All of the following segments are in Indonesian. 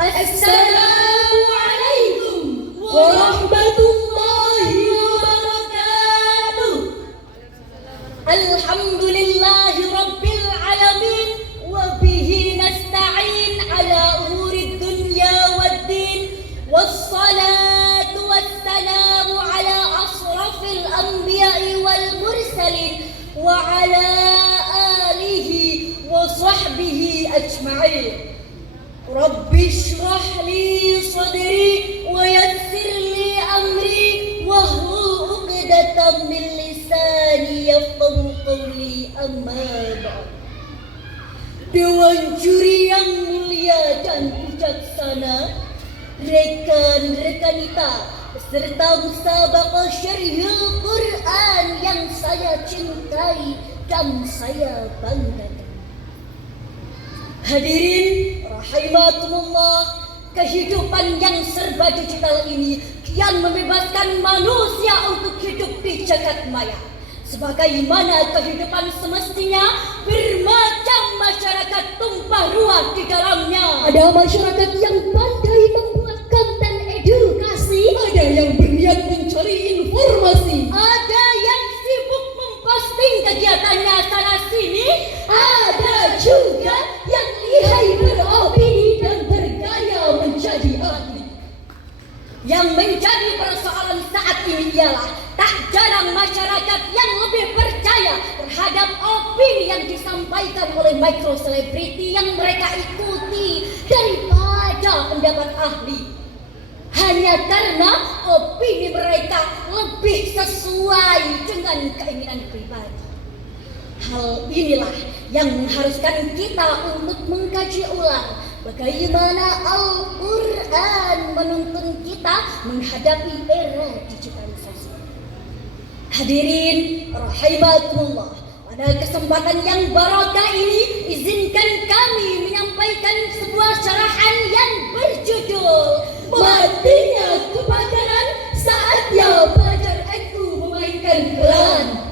Assalamualaikum warahmatullahi wabarakatuh. Alhamdulillahi rabbil alamin wa bihi nasta'in ala umurid dunya waddin, wassalatu wassalamu ala asrafil anbiya'i wal mursalin wa ala alihi wa sahbihi ajma'in. Rabbi shrah li sadri wa yassir li amri wahlul 'uqdatam min lisani yafqahu qawli, amma ba'd. Dewan juri yang mulia dan bijaksana, rekan-rekan kita beserta musabaqah syarhul Quran yang saya cintai dan saya banggakan. Hadirin rahimakumullah, kehidupan yang serba digital ini kian membebaskan manusia untuk hidup di jagat maya. Sebagaimana kehidupan semestinya, bermacam masyarakat tumpah ruah di dalamnya. Ada masyarakat yang pandai membuat konten edukasi, ada yang berniat mencari informasi, ada yang sibuk memposting kegiatannya sana sini, ada juga yang lihai beropini dan bergaya menjadi ahli. Yang menjadi persoalan saat ini ialah tak jarang masyarakat yang lebih percaya terhadap opini yang disampaikan oleh micro selebriti yang mereka ikuti daripada pendapat ahli, hanya karena opini mereka lebih sesuai dengan keinginan pribadi. Hal inilah yang mengharuskan kita untuk mengkaji ulang bagaimana Al-Quran menuntun kita menghadapi era digitalisasi. Hadirin rahimakumullah, pada kesempatan yang barokah ini izinkan kami menyampaikan sebuah syarahan yang berjudul Matinya Kepadaran Saatnya Pelajar NU Memainkan Peran.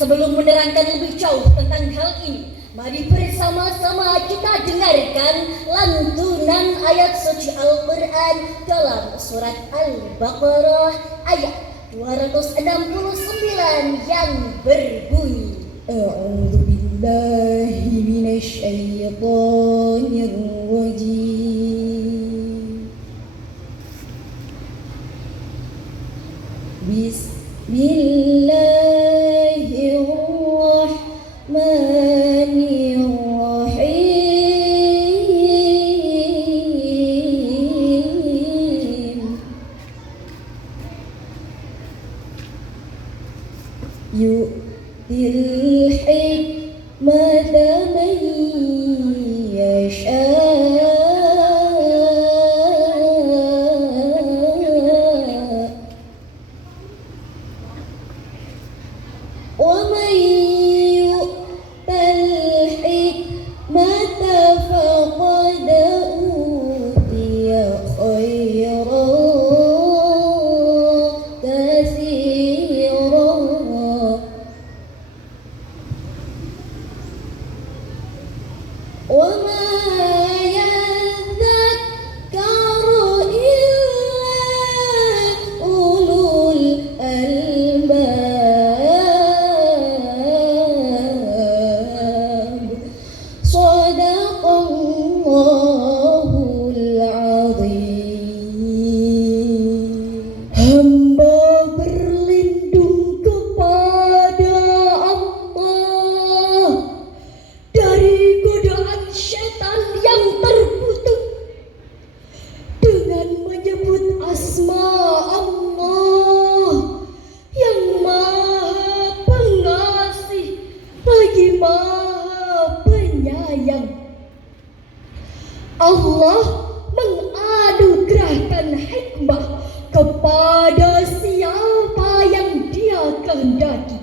Sebelum menerangkan lebih jauh tentang hal ini, mari bersama-sama kita dengarkan lantunan ayat suci Al-Quran dalam surat Al-Baqarah ayat 269 yang berbunyi, A'udzu billahi minasyaitonir rajim. Bismillahirrahmanirrahim. Yu'til hikmata man yasha wa man yu'tal hikmata faqad utiya khairan katsiran wa ma yadhakkaru illa ulul albab. Shadaqallahul azim. Hamba berlindung kepada Allah dari godaan syaitan yang terkutuk dengan menyebut asma Allah yang maha pengasih lagi maha penyayang. Allah menganugerahkan hikmah kepada siapa yang Dia kehendaki.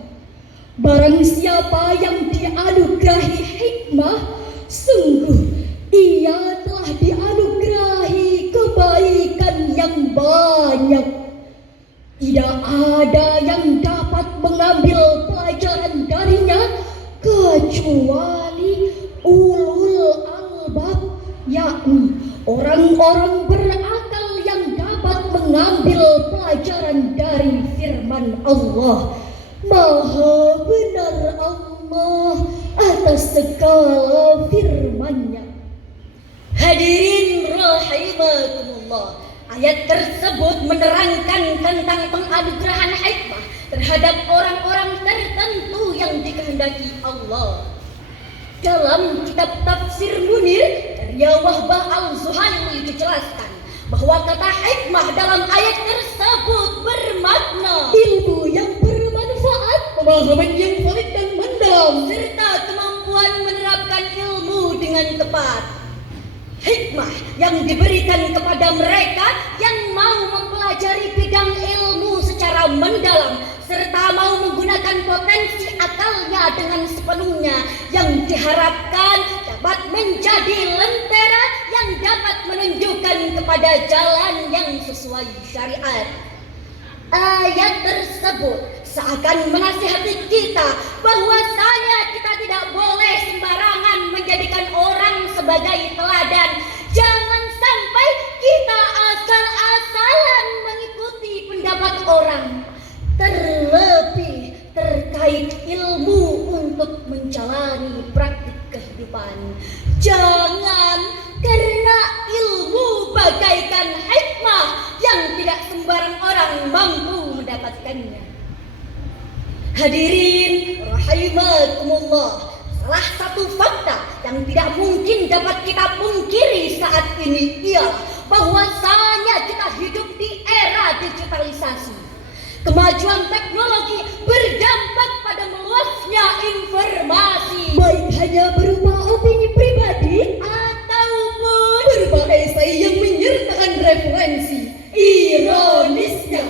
Barang siapa yang dianugerahi hikmah, sungguh ia telah dianugerahi kebaikan yang banyak. Tidak ada yang dapat mengambil pelajaran darinya kecuali ulul albab, yakni yakni orang-orang berakal yang dapat mengambil pelajaran dari firman Allah. Maha benar Allah atas segala firman-Nya. Hadirin rahimakumullah, ayat tersebut menerangkan tentang penganugerahan hikmah terhadap orang-orang tertentu yang dikehendaki Allah. Dalam kitab tafsir Munir karya Wahbah Al-Zuhaili dijelaskan bahwa kata hikmah dalam ayat tersebut bermakna ilmu yang bermanfaat, pemahaman yang valid dan mendalam, serta kemampuan menerapkan ilmu dengan tepat. Hikmah yang diberikan kepada mereka yang mau mempelajari bidang ilmu secara mendalam serta mau menggunakan potensi akalnya dengan sepenuhnya, yang diharapkan dapat menjadi lentera yang dapat menunjukkan kepada jalan yang sesuai syariat. Ayat tersebut seakan menasihati kita bahwasanya kita tidak boleh sembarangan menjadikan orang sebagai teladan. Jangan sampai kita asal-asalan mengikuti pendapat orang, terlebih terkait ilmu untuk menjalani praktik kehidupan. Jangan, karena ilmu bagaikan hikmah yang tidak sembarang orang mampu mendapatkannya. Hadirin rahimakumullah, salah satu fakta yang tidak mungkin dapat kita pungkiri saat ini ialah bahwasanya kita hidup di era digitalisasi. Kemajuan teknologi berdampak pada meluasnya informasi, baik hanya berupa opini pribadi ataupun berupa esai yang menyertakan referensi. Ironisnya,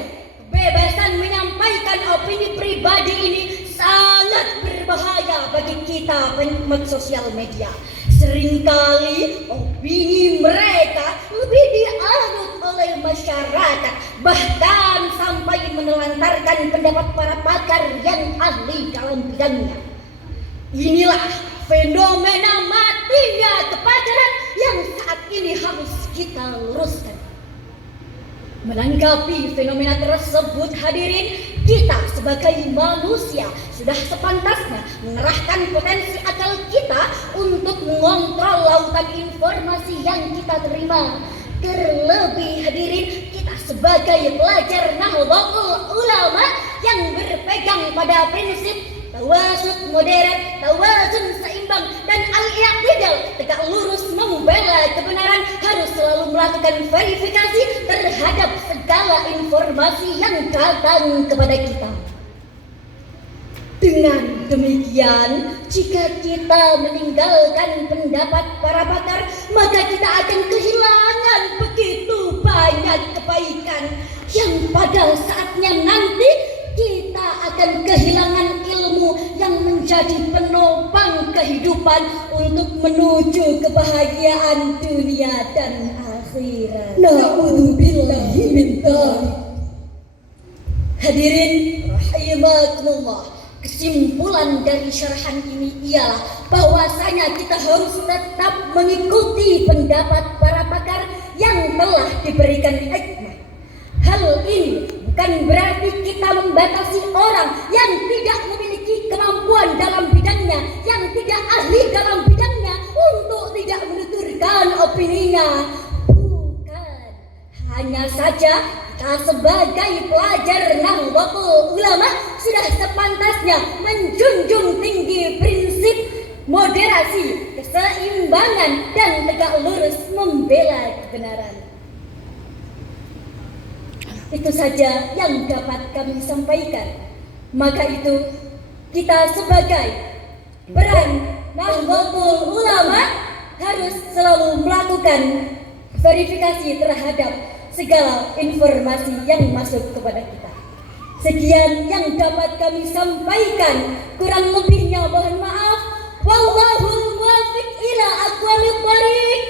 kebebasan menyampaikan opini pribadi ini sangat berbahaya bagi kita penikmat sosial media. Seringkali opini mereka lebih dianut oleh masyarakat, bahkan sampai menelantarkan pendapat para pakar yang ahli dalam bidangnya. Inilah fenomena matinya kepacaran yang saat ini harus kita luruskan. Menanggapi fenomena tersebut, hadirin, kita sebagai manusia sudah sepantasnya mengerahkan potensi akal kita untuk mengontrol lautan informasi yang kita terima. Terlebih, hadirin, kita sebagai pelajar Nahdlatul Ulama yang berpegang pada prinsip tawasud moderat, tawazun seimbang, dan al-i'tidal tegak lurus membela kebenaran, harus selalu melakukan verifikasi terhadap segala informasi yang datang kepada kita. Dengan demikian, jika kita meninggalkan pendapat para pakar, maka kita akan kehilangan begitu banyak kebaikan yang pada saatnya nanti kita akan kehilangan ilmu yang menjadi penopang kehidupan untuk menuju kebahagiaan dunia dan akhirat. Na'udzubillahi min dzalik. Hadirin rahimakumullah, kesimpulan dari syarahan ini ialah bahwasanya kita harus tetap mengikuti pendapat para pakar yang telah diberikan hikmah. Hal ini bukan berarti kita membatasi orang yang tidak memiliki kemampuan dalam bidangnya, yang tidak ahli dalam bidangnya, untuk tidak menuturkan opininya. Bukan, hanya saja kita sebagai pelajar Nahdlatul Ulama sudah sepantasnya menjunjung tinggi prinsip moderasi, keseimbangan, dan tegak lurus membela kebenaran. Itu saja yang dapat kami sampaikan. Maka itu, kita sebagai peran Nahdlatul Ulama harus selalu melakukan verifikasi terhadap segala informasi yang masuk kepada kita. Sekian yang dapat kami sampaikan, kurang lebihnya mohon maaf. Wallahul muwaffiq ila aqwamit thoriq.